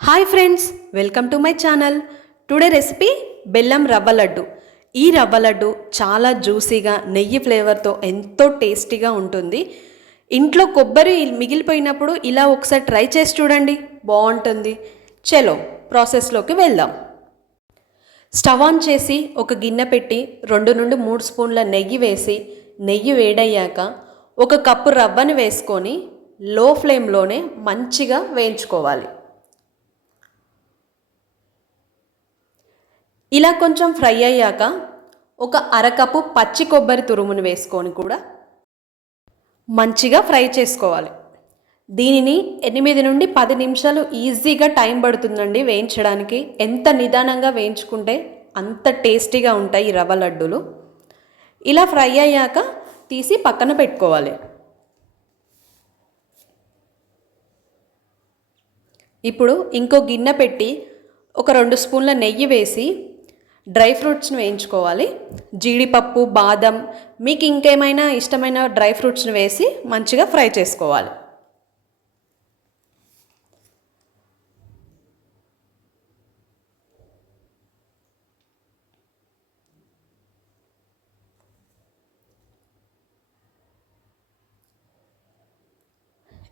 Hi friends welcome to my channel today recipe బెల్లం రవ్వ లడ్డు. ఈ రవ్వ లడ్డు చాలా జ్యూసీగా నెయ్యి ఫ్లేవర్తో ఎంతో టేస్టీగా ఉంటుంది. ఇంట్లో కొబ్బరి మిగిలిపోయినప్పుడు ఇలా ఒకసారి ట్రై చేసి చూడండి. బాగుంటుంది. చలో ప్రాసెస్లోకి వెళ్దాం. స్టవ్ ఆన్ చేసి ఒక గిన్నె పెట్టి రెండు నుండి మూడు స్పూన్ల నెయ్యి వేసి నెయ్యి వేడయ్యాక ఒక కప్పు రవ్వని వేసుకొని లో ఫ్లేమ్లోనే మంచిగా వేయించుకోవాలి. ఇలా కొంచెం ఫ్రై అయ్యాక ఒక అరకప్పు పచ్చి కొబ్బరి తురుమును వేసుకొని కూడా మంచిగా ఫ్రై చేసుకోవాలి. దీనిని ఎనిమిది నుండి పది నిమిషాలు ఈజీగా టైం పడుతుందండి వేయించడానికి. ఎంత నిదానంగా వేయించుకుంటే అంత టేస్టీగా ఉంటాయి ఈ రవ్వ లడ్డూలు. ఇలా ఫ్రై అయ్యాక తీసి పక్కన పెట్టుకోవాలి. ఇప్పుడు ఇంకో గిన్నె పెట్టి ఒక రెండు స్పూన్ల నెయ్యి వేసి డ్రై ఫ్రూట్స్ని వేయించుకోవాలి. జీడిపప్పు బాదం మీకు ఇంకేమైనా ఇష్టమైన డ్రై ఫ్రూట్స్ని వేసి మంచిగా ఫ్రై చేసుకోవాలి.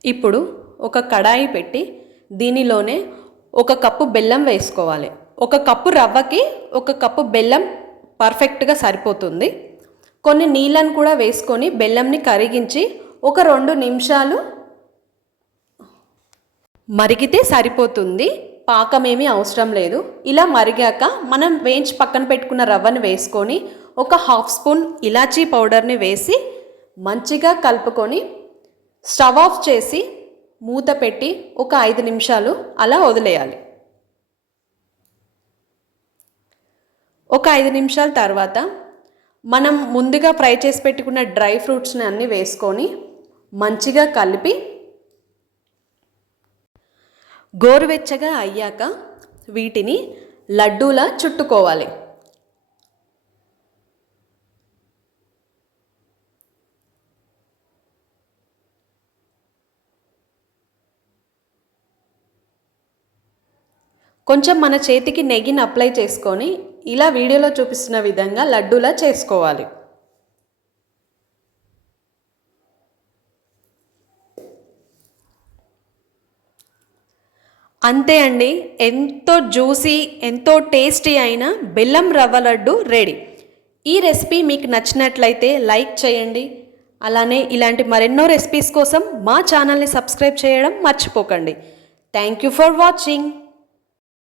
ఇప్పుడు ఒక కడాయి పెట్టి దీనిలోనే ఒక కప్పు బెల్లం వేసుకోవాలి. ఒక కప్పు రవ్వకి ఒక కప్పు బెల్లం పర్ఫెక్ట్గా సరిపోతుంది. కొన్ని నీళ్ళను కూడా వేసుకొని బెల్లంని కరిగించి ఒక రెండు నిమిషాలు మరిగితే సరిపోతుంది. పాకమేమీ అవసరం లేదు. ఇలా మరిగాక మనం వేయించి పక్కన పెట్టుకున్న రవ్వను వేసుకొని ఒక హాఫ్ స్పూన్ ఇలాచీ పౌడర్ని వేసి మంచిగా కలుపుకొని స్టవ్ ఆఫ్ చేసి మూత పెట్టి ఒక ఐదు నిమిషాలు అలా వదిలేయాలి. ఒక ఐదు నిమిషాల తర్వాత మనం ముందుగా ఫ్రై చేసి పెట్టుకున్న డ్రై ఫ్రూట్స్ని అన్నీ వేసుకొని మంచిగా కలిపి గోరువెచ్చగా అయ్యాక వీటిని లడ్డూలా చుట్టుకోవాలి. కొంచెం మన చేతికి నెయ్యిని అప్లై చేసుకొని ఇలా వీడియోలో చూపిస్తున్న విధంగా లడ్డూలా చేసుకోవాలి. అంతే అండి ఎంతో జ్యూసీ ఎంతో టేస్టీ అయిన బెల్లం రవ్వ లడ్డు రెడీ. ఈ రెసిపీ మీకు నచ్చినట్లయితే లైక్ చేయండి. అలానే ఇలాంటి మరెన్నో రెసిపీస్ కోసం మా ఛానల్ని సబ్స్క్రైబ్ చేయడం మర్చిపోకండి. Thank you for watching.